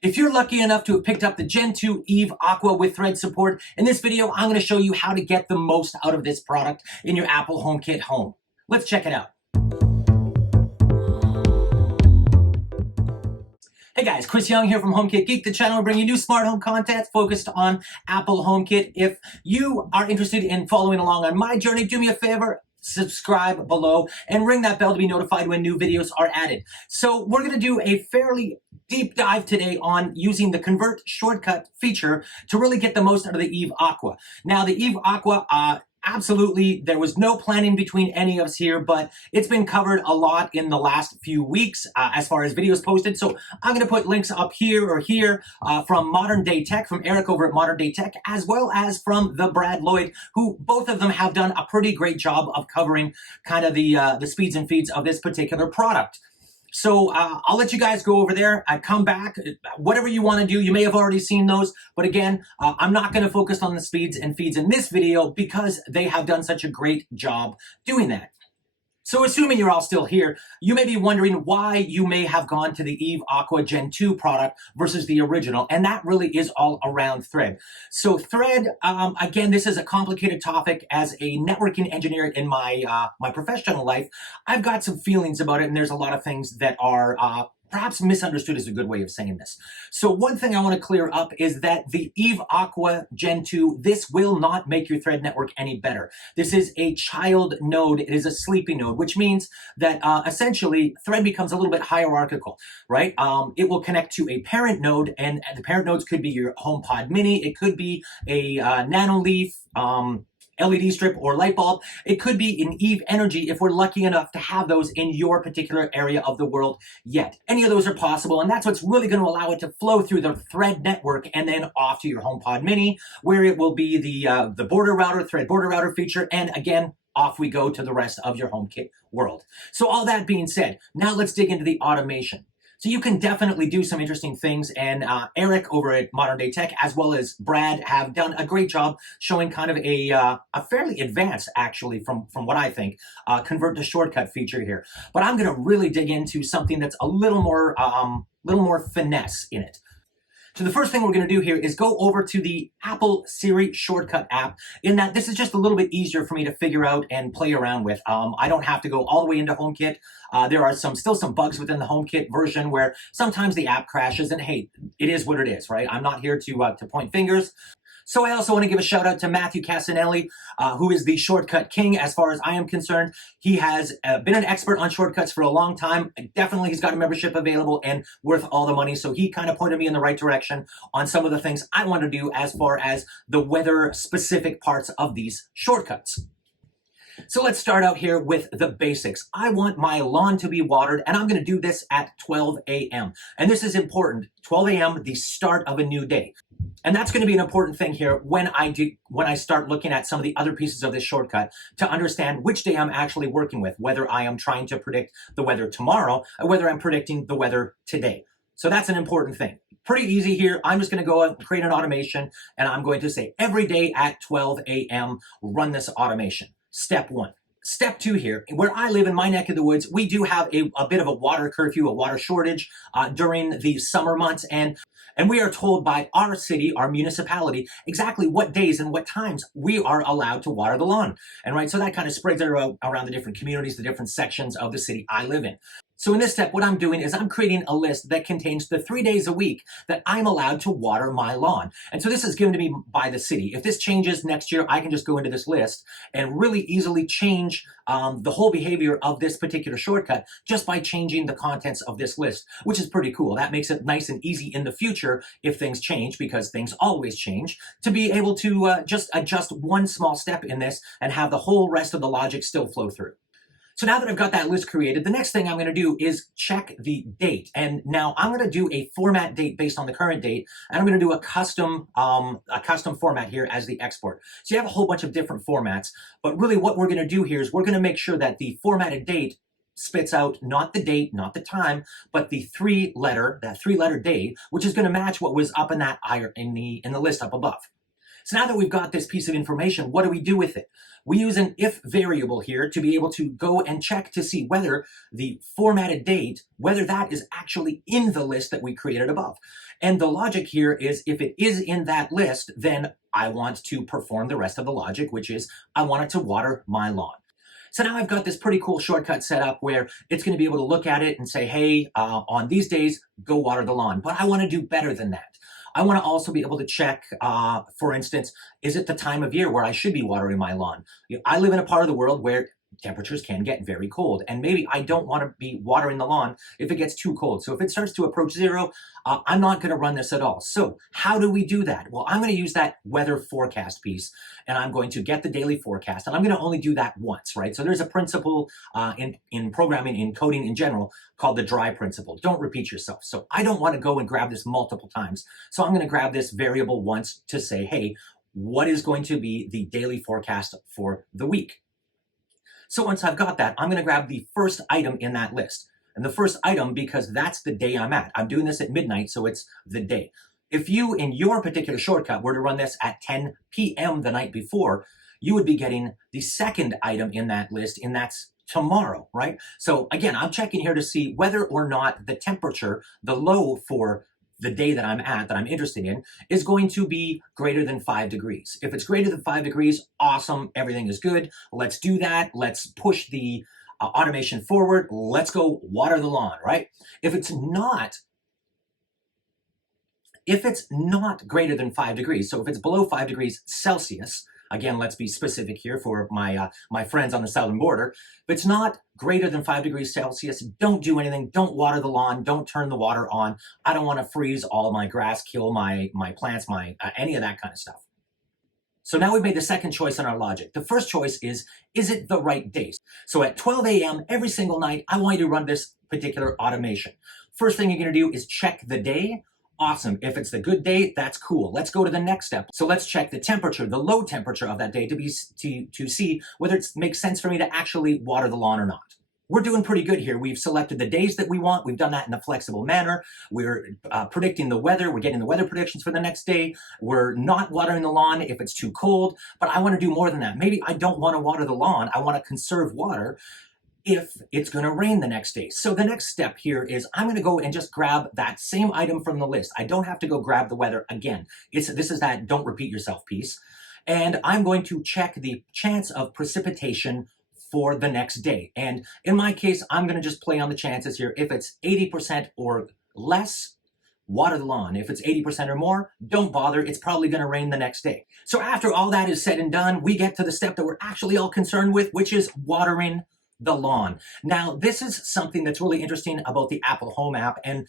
If you're lucky enough to have picked up the Gen 2 Eve Aqua with thread support, in this video, I'm going to show you how to get the most out of this product in your Apple HomeKit home. Let's check it out. Hey guys, Chris Young here from HomeKit Geek, the channel bringing you new smart home content focused on Apple HomeKit. If you are interested in following along on my journey, do me a favor, subscribe below and ring that bell to be notified when new videos are added. So we're going to do a fairly deep dive today on using the convert shortcut feature to really get the most out of the Eve Aqua. Now the Eve Aqua, absolutely, there was no planning between any of us here, but it's been covered a lot in the last few weeks as far as videos posted. So I'm going to put links up here or here from Modern Day Tech, from Eric over at Modern Day Tech, as well as from the Brad Lloyd, who both of them have done a pretty great job of covering kind of the speeds and feeds of this particular product. So I'll let you guys go over there. I come back, whatever you want to do. You may have already seen those, but again, I'm not going to focus on the speeds and feeds in this video because they have done such a great job doing that. So assuming you're all still here, you may be wondering why you may have gone to the Eve Aqua Gen 2 product versus the original, and that really is all around thread. So thread, again, this is a complicated topic. As a networking engineer in my my professional life, I've got some feelings about it, and there's a lot of things that are perhaps misunderstood is a good way of saying this. So one thing I want to clear up is that the Eve Aqua Gen 2, this will not make your thread network any better. This is a child node. It is a sleeping node, which means that essentially thread becomes a little bit hierarchical, right? It will connect to a parent node, and the parent nodes could be your HomePod Mini. It could be a Nano Leaf, LED strip or light bulb. It could be an Eve Energy if we're lucky enough to have those in your particular area of the world yet. Any of those are possible, and that's what's really going to allow it to flow through the thread network and then off to your HomePod Mini, where it will be the border router, thread border router feature, and again, off we go to the rest of your HomeKit world. So all that being said, now let's dig into the automation. So you can definitely do some interesting things, and Eric over at Modern Day Tech, as well as Brad, have done a great job showing kind of a fairly advanced, actually, from what I think, convert to shortcut feature here. But I'm going to really dig into something that's a little more finesse in it. So the first thing we're going to do here is go over to the Apple Siri Shortcut app, in that this is just a little bit easier for me to figure out and play around with. I don't have to go all the way into HomeKit. There are still some bugs within the HomeKit version where sometimes the app crashes, and hey, it is what it is, right? I'm not here to point fingers. So I also want to give a shout out to Matthew Casanelli, who is the shortcut king as far as I am concerned. He has been an expert on shortcuts for a long time. Definitely he's got a membership available and worth all the money. So he kind of pointed me in the right direction on some of the things I want to do as far as the weather specific parts of these shortcuts. So let's start out here with the basics. I want my lawn to be watered, and I'm going to do this at 12 a.m. And this is important. 12 a.m., the start of a new day. And that's going to be an important thing here when I start looking at some of the other pieces of this shortcut to understand which day I'm actually working with, whether I am trying to predict the weather tomorrow or whether I'm predicting the weather today. So that's an important thing. Pretty easy here. I'm just going to go and create an automation, and I'm going to say every day at 12 a.m., run this automation. Step one. Step two here, where I live in my neck of the woods, we do have a bit of a water curfew, a water shortage during the summer months, and we are told by our city, our municipality, exactly what days and what times we are allowed to water the lawn. And right, so that kind of spreads around the different communities, the different sections of the city I live in. So in this step, what I'm doing is I'm creating a list that contains the 3 days a week that I'm allowed to water my lawn. And so this is given to me by the city. If this changes next year, I can just go into this list and really easily change the whole behavior of this particular shortcut just by changing the contents of this list, which is pretty cool. That makes it nice and easy in the future if things change, because things always change, to be able to just adjust one small step in this and have the whole rest of the logic still flow through. So now that I've got that list created, the next thing I'm going to do is check the date. And now I'm going to do a format date based on the current date, and I'm going to do a custom format here as the export. So you have a whole bunch of different formats, but really what we're going to do here is we're going to make sure that the formatted date spits out not the date, not the time, but the three-letter day, which is going to match what was up in that in the list up above. So now that we've got this piece of information, what do we do with it? We use an if variable here to be able to go and check to see whether the formatted date, whether that is actually in the list that we created above. And the logic here is if it is in that list, then I want to perform the rest of the logic, which is I want it to water my lawn. So now I've got this pretty cool shortcut set up where it's going to be able to look at it and say, hey, on these days, go water the lawn. But I want to do better than that. I want to also be able to check, for instance, is it the time of year where I should be watering my lawn? I live in a part of the world where temperatures can get very cold, and maybe I don't want to be watering the lawn if it gets too cold. So if it starts to approach zero, I'm not going to run this at all. So how do we do that? Well, I'm going to use that weather forecast piece, and I'm going to get the daily forecast, and I'm going to only do that once, right? So there's a principle in programming, in coding in general, called the dry principle. Don't repeat yourself. So I don't want to go and grab this multiple times. So I'm going to grab this variable once to say, hey, what is going to be the daily forecast for the week? So once I've got that, I'm going to grab the first item in that list. And the first item, because that's the day I'm at. I'm doing this at midnight, so it's the day. If you, in your particular shortcut, were to run this at 10 p.m. the night before, you would be getting the second item in that list, and that's tomorrow, right? So again, I'm checking here to see whether or not the temperature, the low for the day that I'm at, that I'm interested in, is going to be greater than 5 degrees. If it's greater than 5 degrees, awesome, everything is good. Let's do that. Let's push the automation forward. Let's go water the lawn, right? If it's not greater than 5 degrees, so if it's below 5 degrees Celsius, again, let's be specific here for my friends on the southern border. If it's not greater than 5 degrees Celsius, don't do anything. Don't water the lawn. Don't turn the water on. I don't want to freeze all my grass, kill my plants, any of that kind of stuff. So now we've made the second choice in our logic. The first choice is it the right day? So at 12 a.m. every single night, I want you to run this particular automation. First thing you're going to do is check the day. Awesome. If it's the good day, that's cool. Let's go to the next step. So let's check the temperature, the low temperature of that day to see whether it makes sense for me to actually water the lawn or not. We're doing pretty good here. We've selected the days that we want. We've done that in a flexible manner. We're predicting the weather. We're getting the weather predictions for the next day. We're not watering the lawn if it's too cold, but I want to do more than that. Maybe I don't want to water the lawn. I want to conserve water if it's going to rain the next day. So the next step here is I'm going to go and just grab that same item from the list. I don't have to go grab the weather again. This is that don't repeat yourself piece. And I'm going to check the chance of precipitation for the next day. And in my case, I'm going to just play on the chances here. If it's 80% or less, water the lawn. If it's 80% or more, don't bother. It's probably going to rain the next day. So after all that is said and done, we get to the step that we're actually all concerned with, which is watering the lawn. Now, this is something that's really interesting about the Apple Home app. And,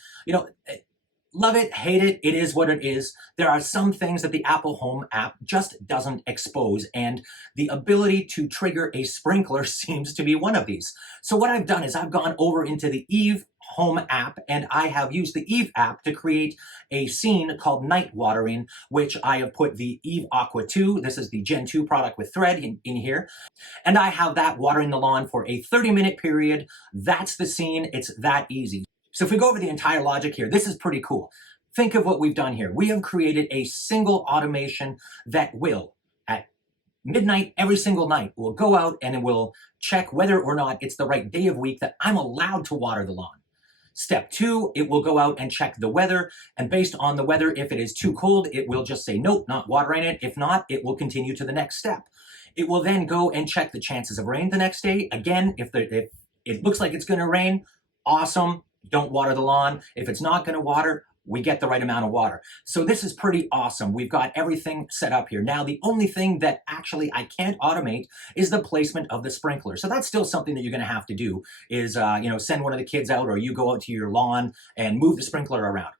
love it, hate it, it is what it is. There are some things that the Apple Home app just doesn't expose, and the ability to trigger a sprinkler seems to be one of these. So what I've done is I've gone over into the Eve Home app, and I have used the Eve app to create a scene called night watering, which I have put the Eve Aqua 2, this is the Gen 2 product with thread in here, and I have that watering the lawn for a 30-minute period. That's the scene. It's that easy. So if we go over the entire logic here, this is pretty cool. Think of what we've done here. We have created a single automation that will, at midnight every single night, will go out and it will check whether or not it's the right day of week that I'm allowed to water the lawn. Step 2, it will go out and check the weather, and based on the weather, if it is too cold, it will just say, nope, not watering it. If not, it will continue to the next step. It will then go and check the chances of rain the next day. Again, if it looks like it's going to rain, awesome. Don't water the lawn. If it's not going to water, we get the right amount of water. So this is pretty awesome. We've got everything set up here. Now, the only thing that actually I can't automate is the placement of the sprinkler. So that's still something that you're going to have to do is, send one of the kids out, or you go out to your lawn and move the sprinkler around.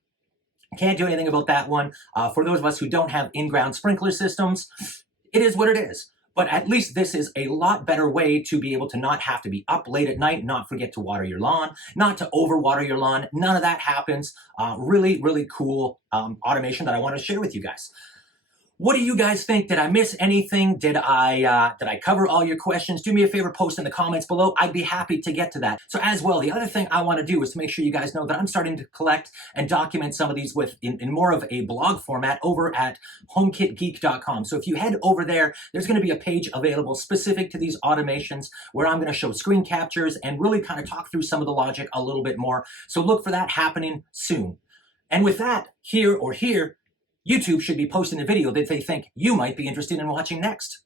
Can't do anything about that one. For those of us who don't have in-ground sprinkler systems, it is what it is. But at least this is a lot better way to be able to not have to be up late at night, not forget to water your lawn, not to overwater your lawn. None of that happens. Really, really cool automation that I want to share with you guys. What do you guys think? Did I miss anything? Did I cover all your questions? Do me a favor, post in the comments below. I'd be happy to get to that. So as well, the other thing I want to do is to make sure you guys know that I'm starting to collect and document some of these in more of a blog format over at homekitgeek.com. So if you head over there, there's going to be a page available specific to these automations where I'm going to show screen captures and really kind of talk through some of the logic a little bit more. So look for that happening soon. And with that, here, YouTube should be posting a video that they think you might be interested in watching next.